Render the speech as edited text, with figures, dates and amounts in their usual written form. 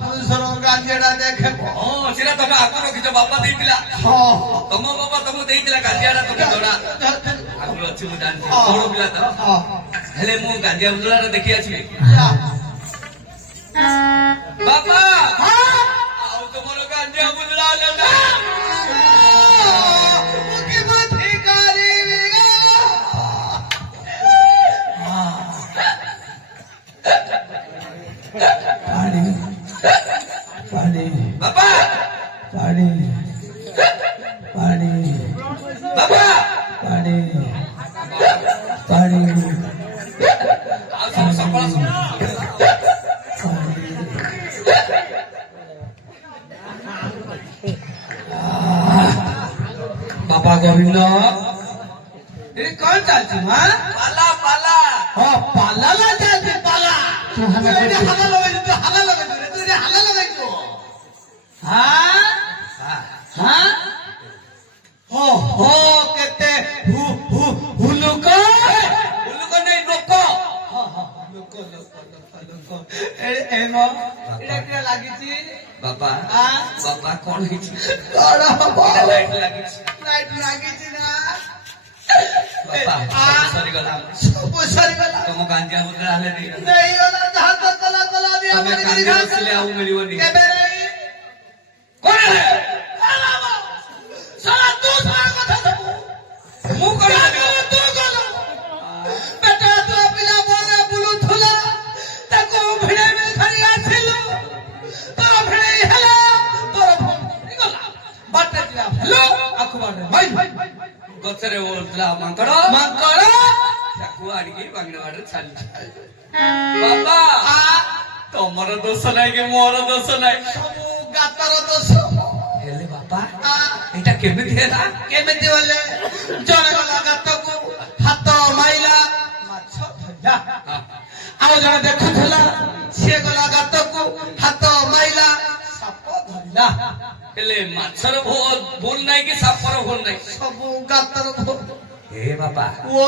ପୁରୁଷର ଗାଞ୍ଜିଆଟା ଦେଖେ। ହଁ ସେଟା ତମେ ଆଗରୁ ରଖିଛ ବାପା ଦେଇଥିଲା। ତମ ବାପା ତମକୁ ଦେଇଥିଲା ଗାଞ୍ଜିଆଟା ତମେ ଜଣା ଆଗରୁ ଅଛି ମୁଁ ଜାଣିଛି ବଡ ପିଲା ତ। ହେଲେ ମୁଁ ଗାଞ୍ଜିଆ ବୁଜୁଳାଟା ଦେଖି ଆସିବି ବାପା। ଆଉ ତମର ଗାଞ୍ଜିଆ ବୁଜୁଳା ନେଲା ବାପା ପାଣି ପାଣି ବାପା ପାଣି ପାଣି ଆଉ ସବୁ ସକାଳ ବାପା ଗୋବିନ୍ଦ ଏ କଣ ଚାଲିଛି ମା? ପାଲା ପାଲା ହଁ ପାଲା ଚାଲିଛି ପାଲା। ତୁ ହାଲା ଲଗେଇଛୁ ତୁ ହାଲା ଲଗେଇଛୁ ରେ ତୁ ହାଲା ଲଗେଇଛୁ। हो केते हुलुक ହୁଲୁକ ନେଇ ଲୋକ एनो एटा किया लागिची ବାପା ବାପା କଣ ହେଇଛି? କଣ ହବ? ଲାଇଟ୍ ଲାଗିଛି ଲାଇଟ୍ ଲାगिची ନା ବାପା ସରିଗଲା ସବୁ ସରିଗଲା। ତମ ଗାଞ୍ଜିଆ ବୁଜୁଳା ହେଲେ ନେଇଗଲା ଯାହା ତ କଲା କଲା ଦିଆ ତମେ ଗାଞ୍ଜିଆ ବସିଲେ ଆଉ ମିଳିବନି। କେବେ ରେ କଣ ସାଲା ତୁ ସାରା କଥା ସବୁ ମୁଁ କଣ ତୁ କଲୁ ବେଟା ତୋ ପିଲା ବନରେ ବୁଲୁଥିଲା ତାକୁ ଭିଡ଼େଇ ଧରି ଆସିଲୁ ତୋର ଭିଡ଼େଇ ହେଲା ତୋର ଗଲା ବାଟେ ଥିଲା ହେଲୋ ଆଖୁ ବାଟେ ଭାଇ ଗଛରେ ଓଳୁଥିଲା ମାଙ୍କଡ ତାକୁ ଆଣିକି ବାଙ୍ଗିନା ବାଡରେ ଛାଡିଛି। ବାପା ତମର ଦୋଷ ନାହିଁ କି ମୋର ଦୋଷ ନାହିଁ ସବୁ ଗାତର ଦୋଷ। ହେଲେ ବାପା ଏଇଟା କେମିତି ହେଲା? କେମିତି ବୋଲେ ଜଣେ ଗଲା ଗାତକୁ ହାତ ମାଇଲା ମାଛ ଧରିଲା ଆଉ ଜଣେ ଦେଖୁଥିଲା ସିଏ ଗଲା ଗାତକୁ ହାତ ମାଇଲା ସାପ ଧରିଲା। ହେଲେ ମାଛର ଭୁଲ ନାହିଁ କି ସାପର ଭୁଲ ନାହିଁ? ସବୁ ଗାତର ଭୁଲ। ଏ ବାପା ଓ